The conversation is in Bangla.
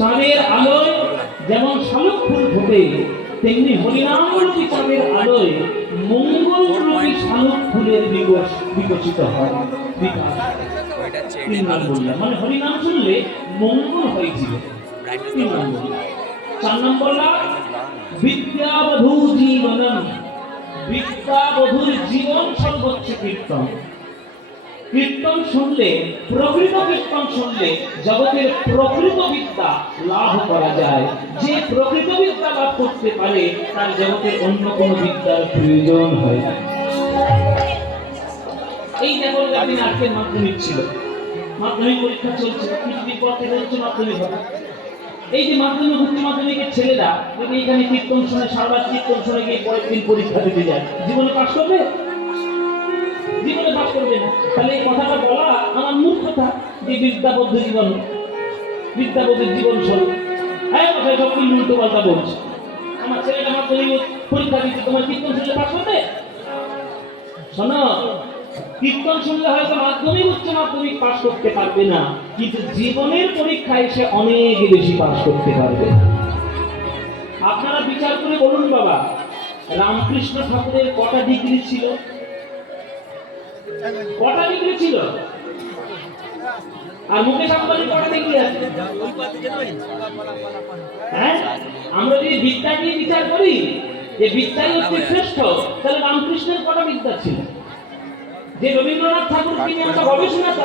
চাঁদের আলোয় যেমন শালুক ফুল ফোটে, তেমনি হরিনামরূপী চাঁদের আলোয় মঙ্গলরূপী শালুক ফুলের বিকশিত হয়। মানে হরিনাম শুনলে মঙ্গল হয়েছিল। 4 নম্বর লাভ, বিদ্যাবধূ জীবনম। বিদ্যাবধূর জীবন সর্বোচ্চ কীর্তন। কীর্তন শুনলে, প্রকৃত কীর্তন শুনলে জগতের প্রকৃত বিদ্যা লাভ করা যায়। যে প্রকৃত বিদ্যা লাভ করতে পারে তার জগতে অন্য কোনো বিদ্যার প্রয়োজন হয় না। এই দেখো একদিন আজকে মাধ্যমিক ছিল, মাধ্যমিক পরীক্ষা চলছে, কিছুদিন পর থেকে হচ্ছে মাধ্যমিক হবে। এই যে মাধ্যমিক উচ্চ মাধ্যমিকের ছেলেরা যদি এখানে কীর্তন শুনে, সারা কীর্তন শুনে গিয়ে পরের দিন পরীক্ষা দিতে যায়, জীবনে পাস করবে? জীবনে পাস করবে না। তাহলে এই কথাটা বলা আমার মূর্খতা যে বিদ্যাবদ্ধ জীবন, বিদ্যাবদ্ধের জীবন স্বরূপ। হ্যাঁ কথায় সব উল্টো পাল্টা বলছে। আমার ছেলেটা মাধ্যমিক পরীক্ষা দিচ্ছে, তোমার কীর্তন শুনলে পাস করবে? শোনো, কীর্তন শুনলে হয়তো মাধ্যমিক উচ্চ মাধ্যমিক পাস করতে পারবে না, কিন্তু জীবনের পরীক্ষায় সে অনেক বেশি পাস করতে পারবে। আপনারা বিচার করে বলুন বাবা, রামকৃষ্ণ ঠাকুরের কটা ডিগ্রি ছিল? কটা ডিগ্রি ছিল? আর মুকেশ আম্বানির কটা ডিগ্রি আছে? হ্যাঁ, আমরা যদি বিদ্যা নিয়ে বিচার করি যে বিদ্যাই হচ্ছে শ্রেষ্ঠ, তাহলে রামকৃষ্ণের কটা বিদ্যা ছিল? যে রবীন্দ্রনাথ ঠাকুর তিনি আমরা গবেষণা